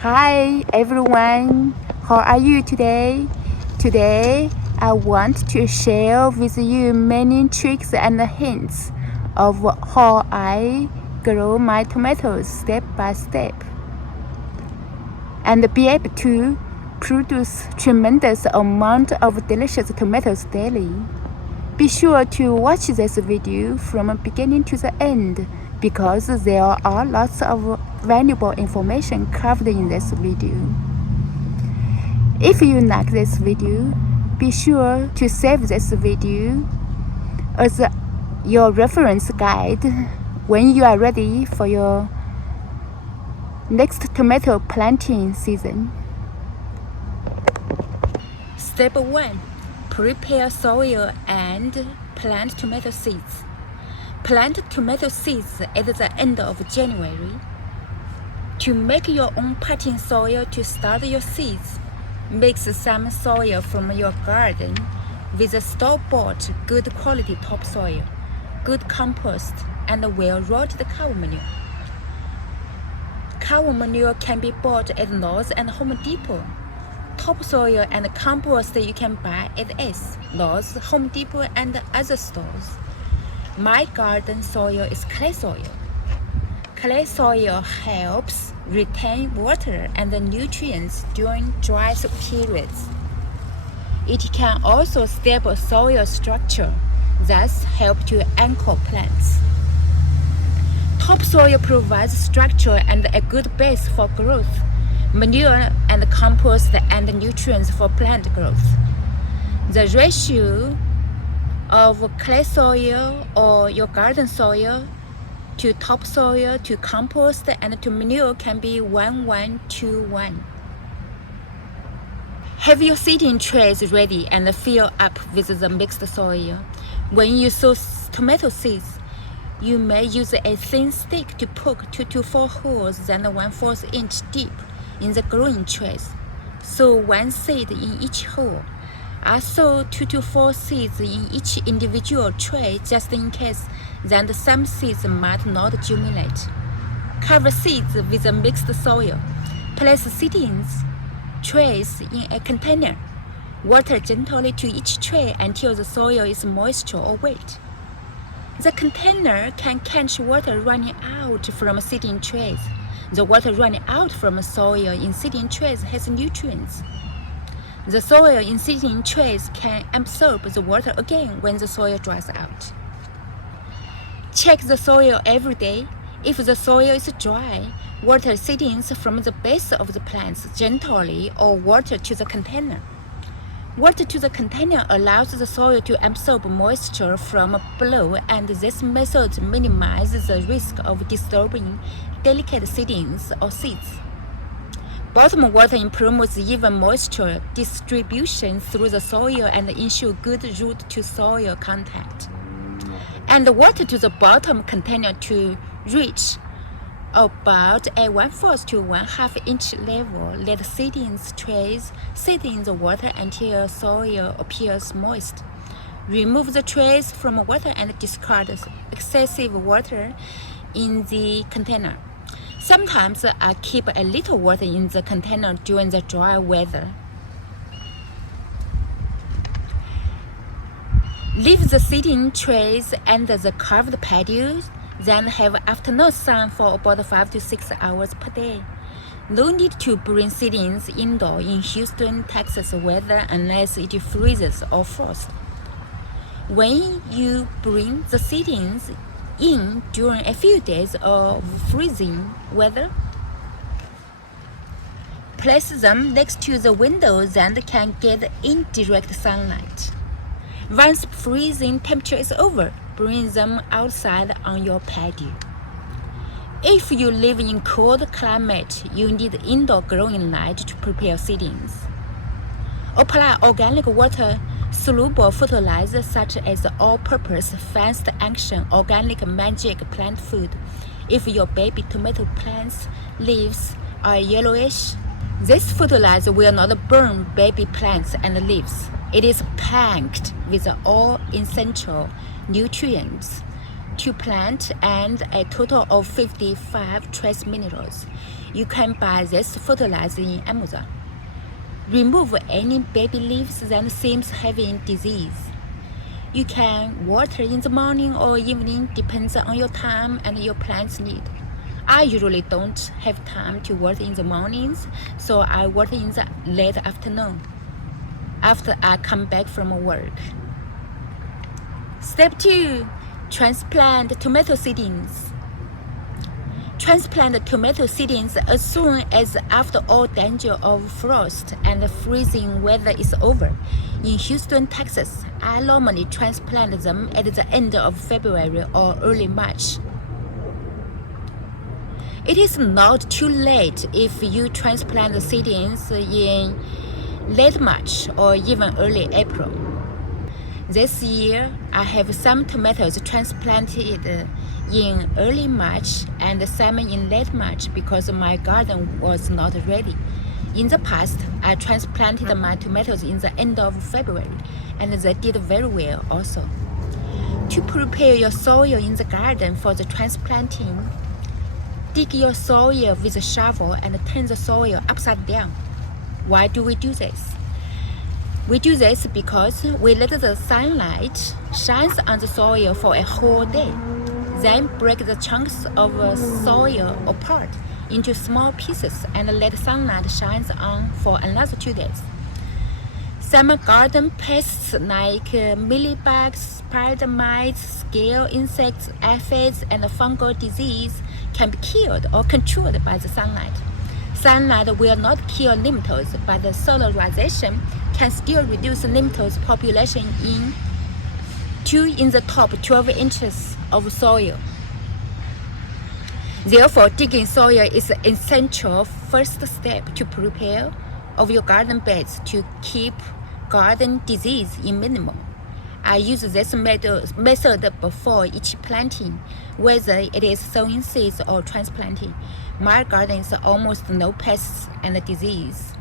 Hi everyone, how are you today? Today I want to share with you many tricks and hints of how I grow my tomatoes step by step and be able to produce tremendous amount of delicious tomatoes daily. Be sure to watch this video from beginning to the end because there are lots of valuable information covered in this video. If you like this video, be sure to save this video as your reference guide when you are ready for your next tomato planting season. Step 1. Prepare soil and plant tomato seeds. Plant tomato seeds at the end of January. To make your own potting soil to start your seeds, mix some soil from your garden with a store-bought good quality topsoil, good compost, and well-rotted cow manure. Cow manure can be bought at Lowe's and Home Depot. Topsoil and compost you can buy at Lowe's, Home Depot, and other stores. My garden soil is clay soil. Clay soil helps retain water and nutrients during dry periods. It can also stable soil structure, thus help to anchor plants. Topsoil provides structure and a good base for growth. Manure and compost and nutrients for plant growth. The ratio of clay soil or your garden soil to topsoil to compost and to manure can be 1:1:1. Have your seeding trays ready and fill up with the mixed soil. When you sow tomato seeds, you may use a thin stick to poke 2 to 4 holes than 1/4 inch deep in the growing trays. Sow 1 seed in each hole. I sow 2 to 4 seeds in each individual tray just in case that some seeds might not germinate. Cover seeds with a mixed soil. Place seedlings trays in a container. Water gently to each tray until the soil is moist or wet. The container can catch water running out from seeding trays. The water running out from soil in seeding trays has nutrients. The soil in seeding trays can absorb the water again when the soil dries out. Check the soil every day. If the soil is dry, water seedlings from the base of the plants gently or water to the container. Water to the container allows the soil to absorb moisture from below, and this method minimizes the risk of disturbing delicate seedlings or seeds. Bottom water improves even moisture distribution through the soil and ensures good root-to-soil contact. And water to the bottom container to reach about a 1/4 to 1/2 inch level. Let seedlings trays sit in the water until soil appears moist. Remove the trays from water and discard excessive water in the container. Sometimes I keep a little water in the container during the dry weather. Leave the seeding trays under the carved patios, then have afternoon sun for about 5 to 6 hours per day. No need to bring seedlings indoor in Houston, Texas weather unless it freezes or frosts. When you bring the seedlings in during a few days of freezing weather, place them next to the windows and can get indirect sunlight. Once freezing temperature is over, bring them outside on your patio. If you live in cold climate, you need indoor growing light to prepare seedlings. Apply organic water soluble fertilizers such as all-purpose fast-action organic magic plant food. If your baby tomato plant's leaves are yellowish, this fertilizer will not burn baby plants and leaves. It is packed with all essential nutrients to plant and a total of 55 trace minerals. You can buy this fertilizer in Amazon. Remove any baby leaves that seems having disease. You can water in the morning or evening, depends on your time and your plant's need. I usually don't have time to water in the mornings, so I water in the late afternoon after I come back from work. Step 2. Transplant tomato seedlings. Transplant tomato seedlings as soon as after all danger of frost and freezing weather is over. In Houston, Texas, I normally transplant them at the end of February or early March. It is not too late if you transplant the seedlings in late March or even early April. This year, I have some tomatoes transplanted in early March and some in late March because my garden was not ready. In the past, I transplanted my tomatoes in the end of February, and they did very well also. To prepare your soil in the garden for the transplanting, dig your soil with a shovel and turn the soil upside down. Why do we do this? We do this because we let the sunlight shine on the soil for a whole day, then break the chunks of soil apart into small pieces and let sunlight shine on for another 2 days. Some garden pests like mealybugs, spider mites, scale insects, aphids, and fungal disease can be killed or controlled by the sunlight. Sunlight will not kill nematodes, but the solar radiation can still reduce nematodes population in the top 12 inches of soil. Therefore, digging soil is an essential first step to prepare of your garden beds to keep garden disease in minimum. I use this method before each planting, whether it is sowing seeds or transplanting. My garden is almost no pests and disease.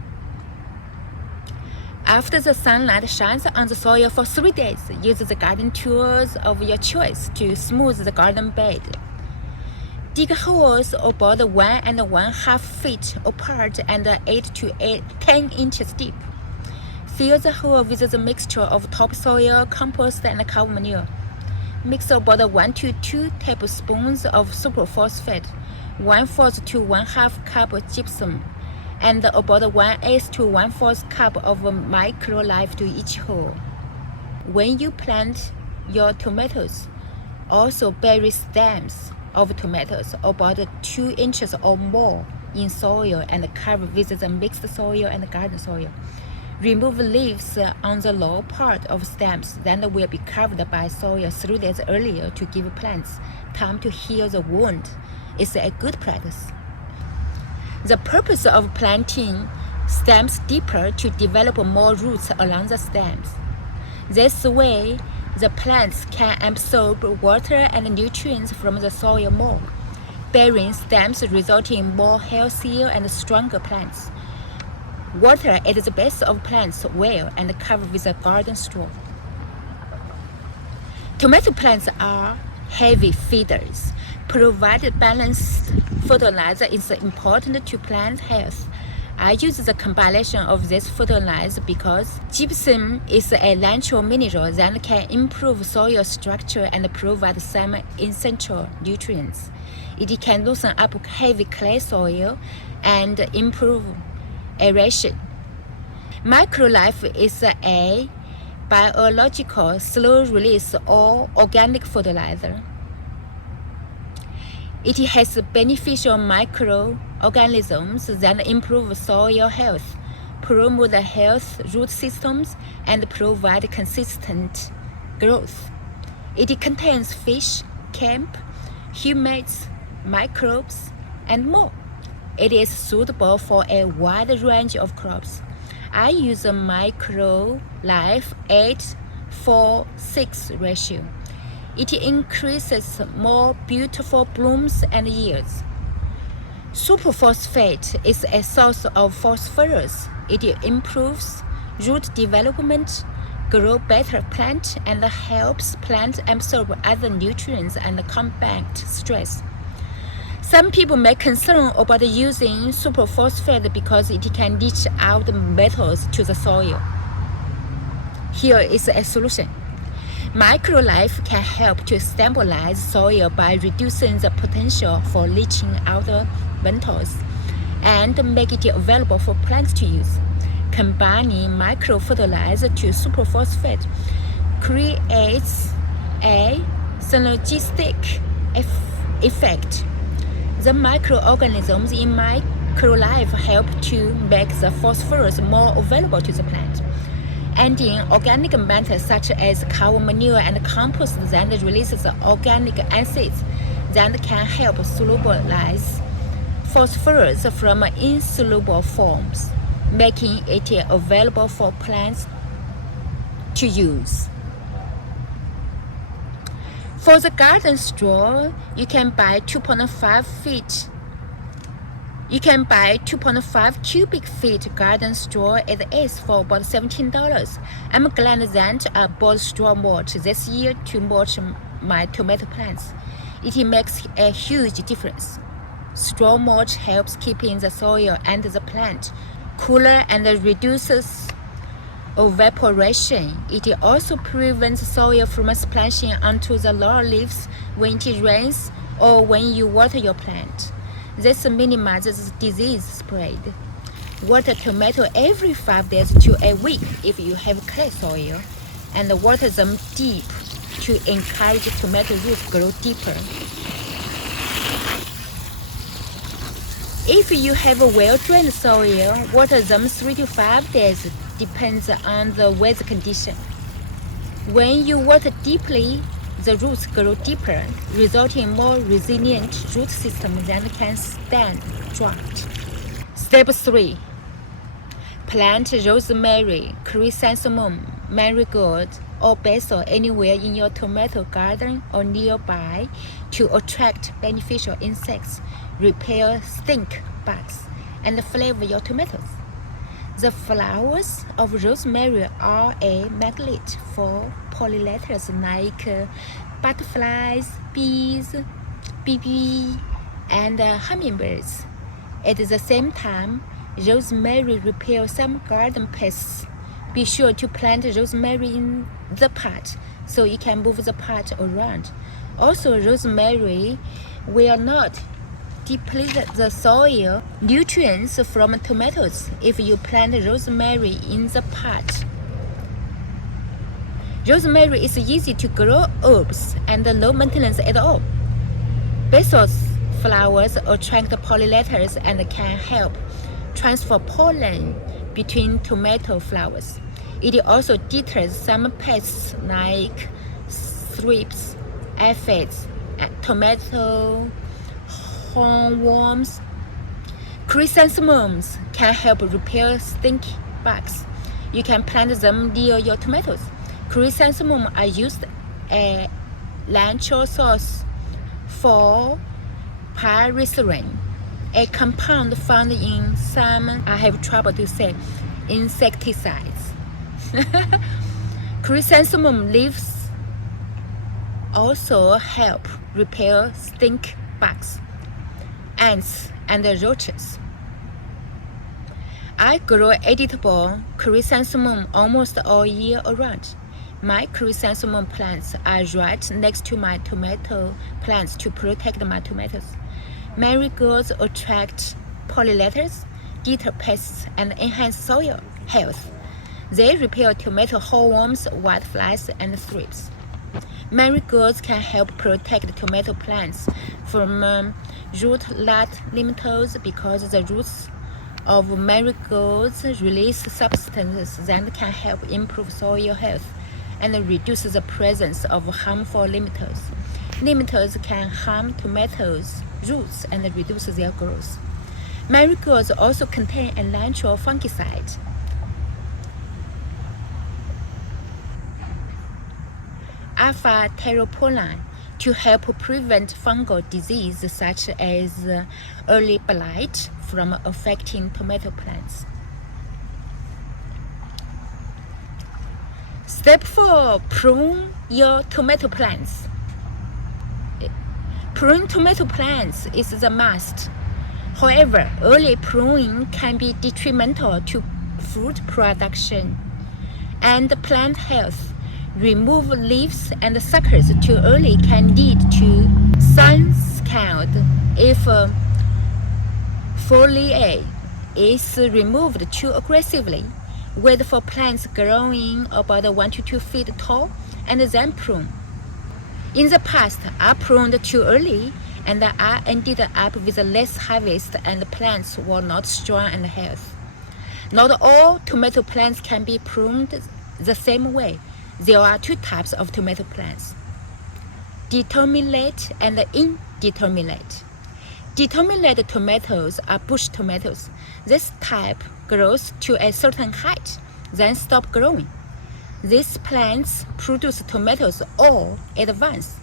After the sunlight shines on the soil for 3 days, use the garden tools of your choice to smooth the garden bed. Dig holes about 1 1/2 feet apart and 8 to 10 inches deep. Fill the hole with the mixture of topsoil, compost, and cow manure. Mix about 1 to 2 tablespoons of superphosphate, 1/4 to 1/2 cup of gypsum, and about 1/8 to 1/4 cup of microlife to each hole. When you plant your tomatoes, also bury stems of tomatoes about 2 inches or more in soil and cover with the mixed soil and garden soil. Remove leaves on the lower part of stems that will be covered by soil 3 days earlier to give plants time to heal the wound. It's a good practice. The purpose of planting stems deeper to develop more roots along the stems. This way, the plants can absorb water and nutrients from the soil more. Burying stems resulting in more healthier and stronger plants. Water at the base of plants well and cover with a garden straw. Tomato plants are heavy feeders. Provided balanced fertilizer is important to plant health. I use the combination of this fertilizer because gypsum is a natural mineral that can improve soil structure and provide some essential nutrients. It can loosen up heavy clay soil and improve aeration. Microlife is a biological slow-release or organic fertilizer. It has beneficial microorganisms that improve soil health, promote health root systems, and provide consistent growth. It contains fish, hemp, humates, microbes, and more. It is suitable for a wide range of crops. I use a microlife 8:4:6 ratio. It increases more beautiful blooms and yields. Superphosphate is a source of phosphorus. It improves root development, grow better plant, and helps plant absorb other nutrients and combat stress. Some people may concern about using superphosphate because it can leach out metals to the soil. Here is a solution. Microlife can help to stabilize soil by reducing the potential for leaching out metals and make it available for plants to use. Combining microfertilizer to superphosphate creates a synergistic effect. The microorganisms in microlife help to make the phosphorus more available to the plant. Adding organic matter such as cow manure and compost then releases organic acids that can help solubilize phosphorus from insoluble forms, making it available for plants to use. For the garden straw, you can buy 2.5 cubic feet garden straw at Ace for about $17. I'm glad that I bought straw mulch this year to mulch my tomato plants. It makes a huge difference. Straw mulch helps keeping the soil and the plant cooler and reduces evaporation. It also prevents soil from splashing onto the lower leaves when it rains or when you water your plant. This minimizes disease spread. Water tomato every 5 days to a week if you have clay soil, and water them deep to encourage tomato roots grow deeper. If you have a well-drained soil, water them 3 to 5 days, depends on the weather condition. When you water deeply, the roots grow deeper, resulting in more resilient root system that can stand drought. Step 3. Plant rosemary, chrysanthemum, marigold, or basil anywhere in your tomato garden or nearby to attract beneficial insects, repel stink bugs, and flavor your tomatoes. The flowers of rosemary are a magnet for pollinators like butterflies, bees, bee, and hummingbirds. At the same time, rosemary repels some garden pests. Be sure to plant rosemary in the pot so you can move the pot around. Also, rosemary will not deplete the soil nutrients from tomatoes if you plant rosemary in the pot. Rosemary is easy to grow herbs and low maintenance at all. Basil's flowers attract pollinators and can help transfer pollen between tomato flowers. It also deters some pests like thrips, aphids, tomato hornworms. Chrysanthemums can help repel stink bugs. You can plant them near your tomatoes. Chrysanthemums are used as lancho source for pyrethrin, a compound found in some, I have trouble to say, insecticides. Chrysanthemum leaves also help repel stink bugs, ants, and roaches. I grow edible chrysanthemum almost all year around. My chrysanthemum plants are right next to my tomato plants to protect my tomatoes. Marigolds attract pollinators, deter pests, and enhance soil health. They repel tomato hornworms, whiteflies, and thrips. Marigolds can help protect tomato plants from root rot nematodes because the roots of marigolds release substances that can help improve soil health and reduce the presence of harmful nematodes. Nematodes can harm tomatoes' roots and reduce their growth. Marigolds also contain a natural fungicide. Alpha-teropolline to help prevent fungal disease such as early blight from affecting tomato plants. Step 4. Prune your tomato plants. Prune tomato plants is the must. However, early pruning can be detrimental to fruit production and plant health. Remove leaves and suckers too early can lead to sun scald. If foliage is removed too aggressively, wait for plants growing about 1 to 2 feet tall and then prune. In the past, I pruned too early and I ended up with less harvest and plants were not strong and healthy. Not all tomato plants can be pruned the same way. There are two types of tomato plants: determinate and indeterminate. Determinate tomatoes are bush tomatoes. This type grows to a certain height, then stop growing. These plants produce tomatoes all at once.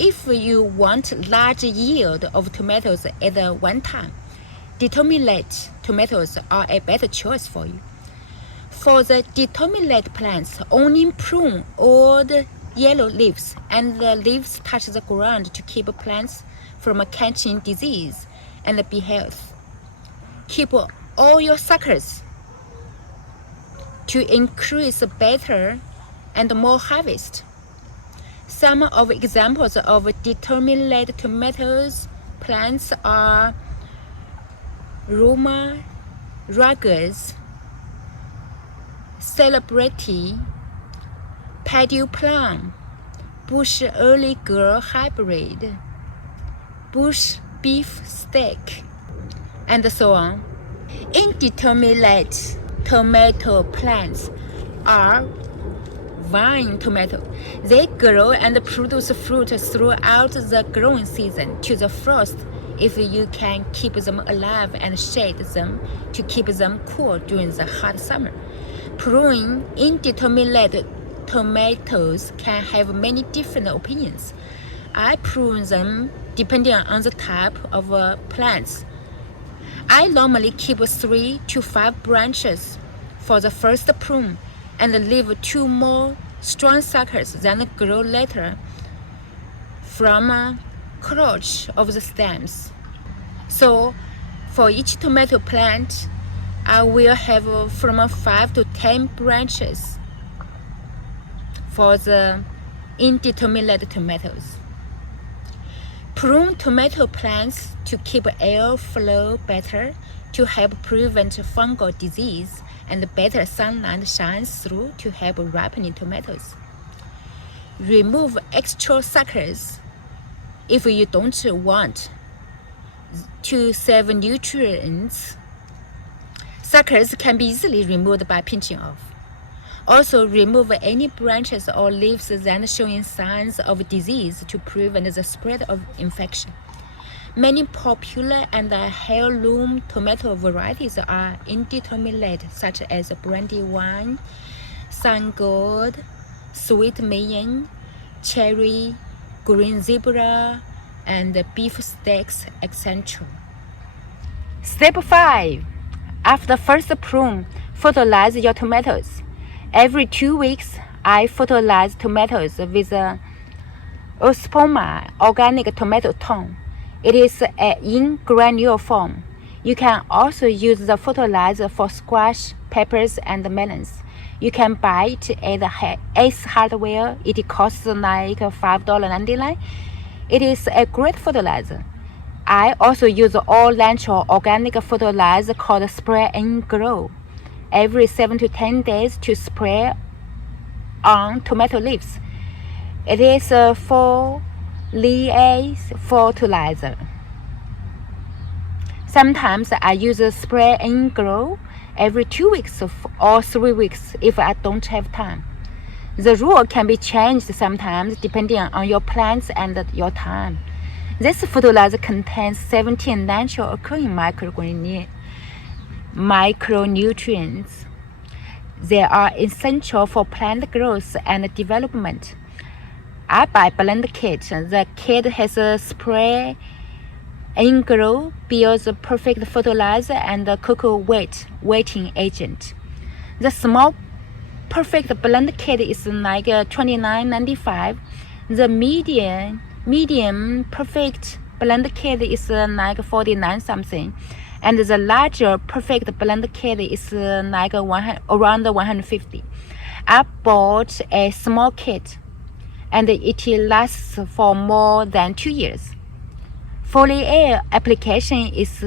If you want large yield of tomatoes at one time, determinate tomatoes are a better choice for you. For the determinate plants, only prune all the yellow leaves, and the leaves touch the ground to keep plants from catching disease and be healthy. Keep all your suckers to increase better and more harvest. Some of examples of determinate tomatoes plants are Roma, Ruggers, Celebrity, Paddy Plum, Bush Early Girl Hybrid, Bush Beef Steak, and so on. Indeterminate tomato plants are vine tomato. They grow and produce fruit throughout the growing season to the frost if you can keep them alive and shade them to keep them cool during the hot summer. Pruning indeterminate tomatoes can have many different opinions. I prune them depending on the type of plants. I normally keep 3 to 5 branches for the first prune and leave 2 more strong suckers that grow later from crotch of the stems. So for each tomato plant, I will have from 5 to 10 branches for the indeterminate tomatoes. Prune tomato plants to keep air flow better, to help prevent fungal disease, and better sunlight shines through to help ripening tomatoes. Remove extra suckers if you don't want to save nutrients. Suckers can be easily removed by pinching off. Also, remove any branches or leaves that showing signs of disease to prevent the spread of infection. Many popular and heirloom tomato varieties are indeterminate, such as Brandywine, Sungold, Sweet Mayan, Cherry, Green Zebra, and Beef Steaks, etc. Step 5. After first prune, fertilize your tomatoes. Every 2 weeks, I fertilize tomatoes with Ospoma organic tomato tongue. It is in granule form. You can also use the fertilizer for squash, peppers, and melons. You can buy it at Ace Hardware. It costs like $5.99. It is a great fertilizer. I also use all natural organic fertilizer called Spray and Grow every 7 to 10 days to spray on tomato leaves. It is a foliage fertilizer. Sometimes I use Spray and Grow every 2 weeks or 3 weeks if I don't have time. The rule can be changed sometimes depending on your plants and your time. This fertilizer contains 17 natural occurring micronutrients. They are essential for plant growth and development. I buy blend kit. The kit has a spray and grow, builds perfect fertilizer, and a cocoa weighting agent. The small perfect blend kit is like $29.95. The medium medium perfect blend kit is like 49 something, and the larger perfect blend kit is like around 150. I bought a small kit, and it lasts for more than 2 years. Foliar application is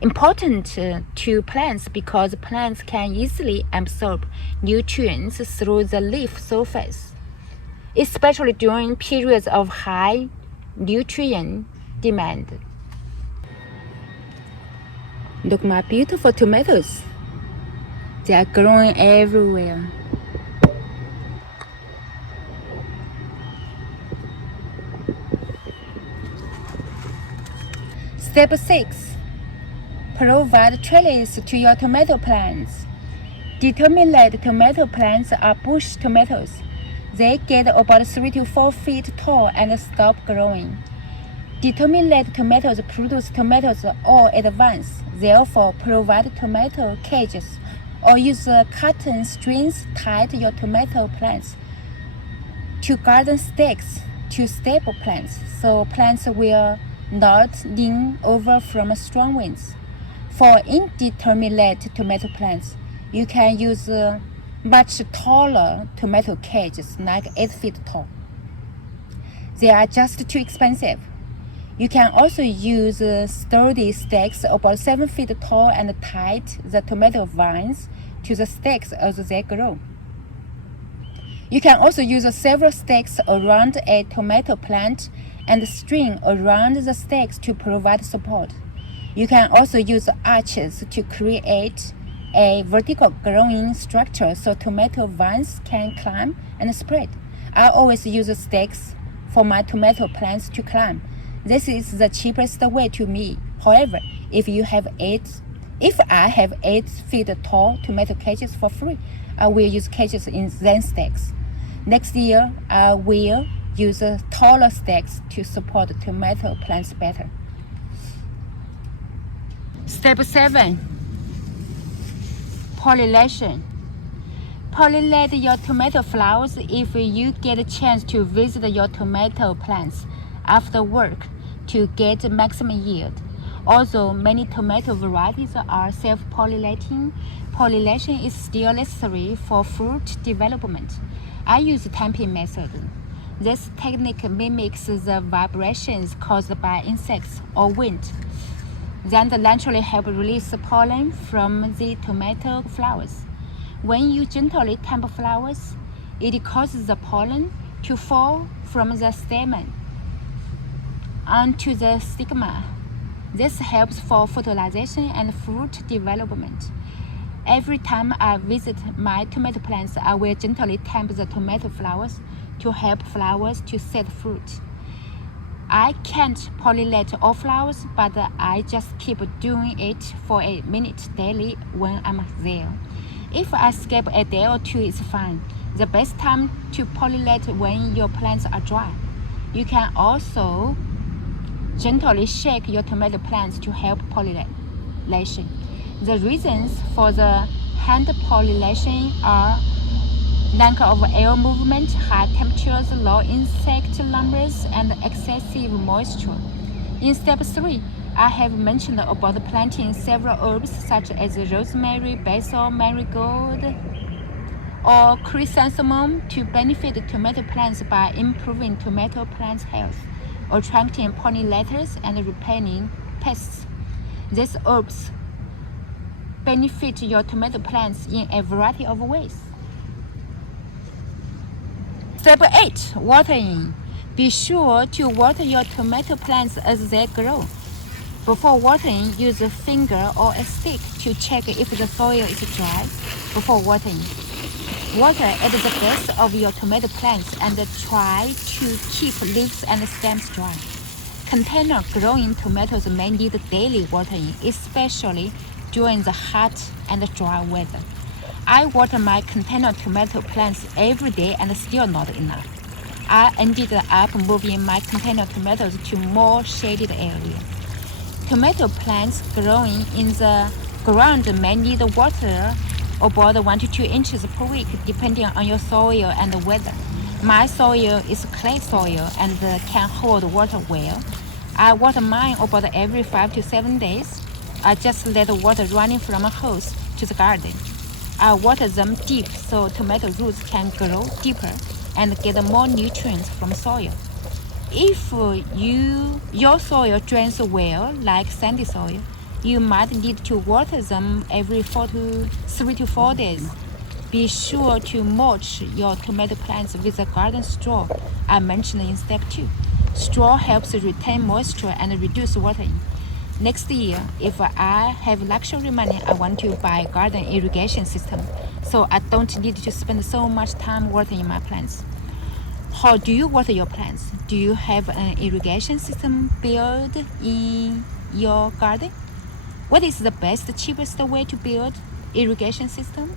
important to plants because plants can easily absorb nutrients through the leaf surface, especially during periods of high nutrient demand. Look, my beautiful tomatoes. They are growing everywhere. Step 6. Provide trellis to your tomato plants. Determine that tomato plants are bush tomatoes. They get about 3 to 4 feet tall and stop growing. Determine that tomatoes produce tomatoes all at once. Therefore, provide tomato cages or use cotton strings tied your tomato plants to garden stakes to stable plants, so plants will not lean over from strong winds. For indeterminate tomato plants, you can use much taller tomato cages, like 8 feet tall. They are just too expensive. You can also use sturdy stakes about 7 feet tall and tie the tomato vines to the stakes as they grow. You can also use several stakes around a tomato plant and string around the stakes to provide support. You can also use arches to create a vertical growing structure so tomato vines can climb and spread. I always use stakes for my tomato plants to climb. This is the cheapest way to me. However, if I have 8 feet tall tomato cages for free, I will use cages instead stakes. Next year, I will use taller stakes to support tomato plants better. Step 7. Pollination. Pollinate your tomato flowers if you get a chance to visit your tomato plants after work to get maximum yield. Although many tomato varieties are self-pollinating, pollination is still necessary for fruit development. I use tamping method. This technique mimics the vibrations caused by insects or wind that naturally help release pollen from the tomato flowers. When you gently tamp flowers, it causes the pollen to fall from the stamen onto the stigma. This helps for fertilization and fruit development. Every time I visit my tomato plants, I will gently tamp the tomato flowers to help flowers to set fruit. I can't pollinate all flowers, but I just keep doing it for a minute daily when I'm there. If I skip a day or two, it's fine. The best time to pollinate when your plants are dry. You can also gently shake your tomato plants to help pollination. The reasons for the hand pollination are lack of air movement, high temperatures, low insect numbers, and excessive moisture. In step 3, I have mentioned about planting several herbs such as rosemary, basil, marigold, or chrysanthemum to benefit tomato plants by improving tomato plants' health, attracting pollinators, and repelling pests. These herbs benefit your tomato plants in a variety of ways. Step 8. Watering. Be sure to water your tomato plants as they grow. Before watering, use a finger or a stick to check if the soil is dry before watering. Water at the base of your tomato plants and try to keep leaves and stems dry. Container growing tomatoes may need daily watering, especially during the hot and dry weather. I water my container tomato plants every day and still not enough. I ended up moving my container tomatoes to more shaded area. Tomato plants growing in the ground may need water about 1 to 2 inches per week, depending on your soil and the weather. My soil is clay soil and can hold water well. I water mine about every 5 to 7 days. I just let the water running from a hose to the garden. I water them deep so tomato roots can grow deeper and get more nutrients from soil. If your soil drains well, like sandy soil, you might need to water them every 3 to 4 days. Be sure to mulch your tomato plants with the garden straw I mentioned in step 2. Straw helps retain moisture and reduce watering. Next year, if I have luxury money, I want to buy a garden irrigation system so I don't need to spend so much time watering my plants. How do you water your plants? Do you have an irrigation system built in your garden? What is the best, cheapest way to build irrigation system?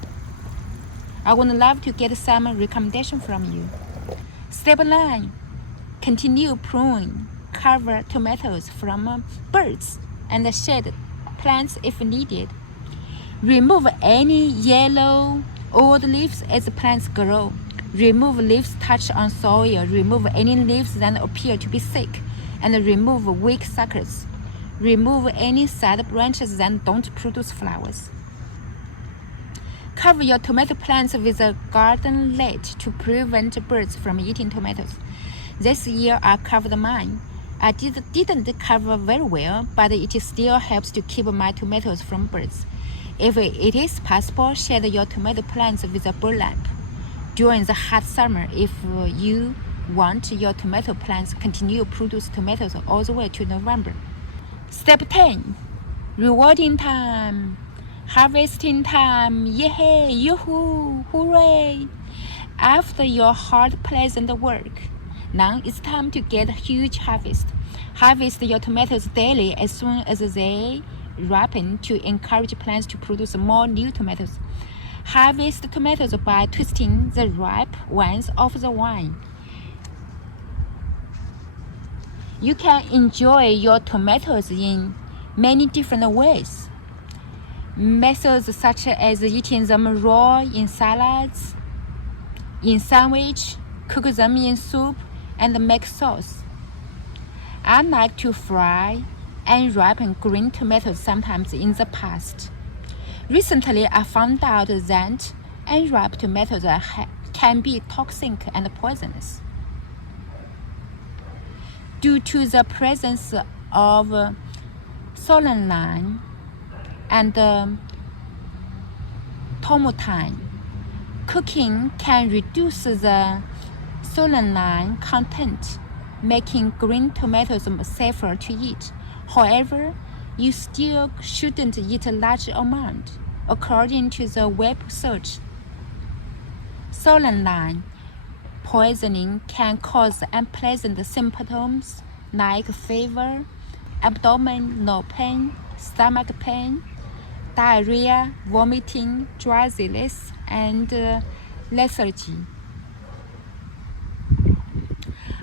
I would love to get some recommendation from you. Step 9. Continue pruning. Cover tomatoes from birds and shed plants if needed. Remove any yellow, old leaves as plants grow. Remove leaves touched on soil. Remove any leaves that appear to be sick, and remove weak suckers. Remove any side branches that don't produce flowers. Cover your tomato plants with a garden net to prevent birds from eating tomatoes. This year I covered mine. I didn't cover very well, but it still helps to keep my tomatoes from birds. If it is possible, shade your tomato plants with a bird lamp. During the hot summer, if you want your tomato plants continue produce tomatoes all the way to November. Step 10. Rewarding time. Harvesting time. Yay! Yoo-hoo! Hooray! After your hard, pleasant work, now it's time to get a huge harvest. Harvest your tomatoes daily as soon as they ripen to encourage plants to produce more new tomatoes. Harvest tomatoes by twisting the ripe ones off the vine. You can enjoy your tomatoes in many different ways. Methods such as eating them raw in salads, in sandwich, cook them in soup, and make sauce. I like to fry and ripen green tomatoes sometimes in the past. Recently, I found out that unripe tomatoes can be toxic and poisonous. Due to the presence of solanine and tomotine, cooking can reduce the solanine content, making green tomatoes safer to eat. However, you still shouldn't eat a large amount. According to the web search, solanine poisoning can cause unpleasant symptoms like fever, abdominal pain, stomach pain, diarrhea, vomiting, drowsiness, and lethargy.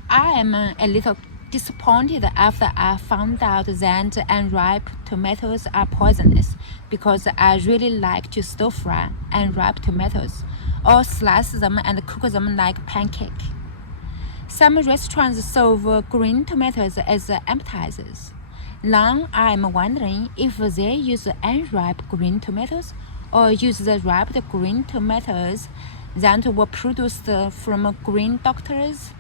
I am a little disappointed after I found out that unripe tomatoes are poisonous, because I really like to stir fry unripe tomatoes or slice them and cook them like pancake. Some restaurants serve green tomatoes as appetizers. Now I'm wondering if they use unripe green tomatoes or use the ripe green tomatoes that were produced from green doctors,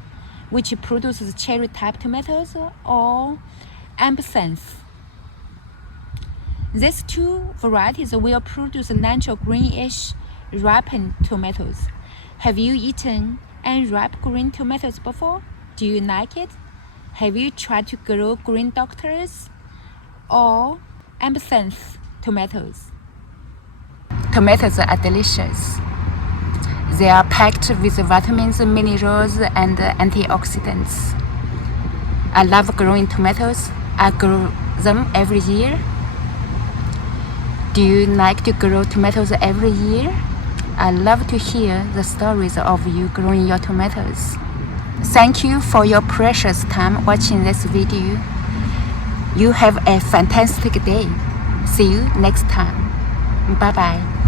which produces cherry-type tomatoes, or amaranth. These two varieties will produce natural greenish ripened tomatoes. Have you eaten unripe green tomatoes before? Do you like it? Have you tried to grow green doctors or amaranth tomatoes? Tomatoes are delicious. They are packed with vitamins, minerals, and antioxidants. I love growing tomatoes. I grow them every year. Do you like to grow tomatoes every year? I love to hear the stories of you growing your tomatoes. Thank you for your precious time watching this video. You have a fantastic day. See you next time. Bye-bye.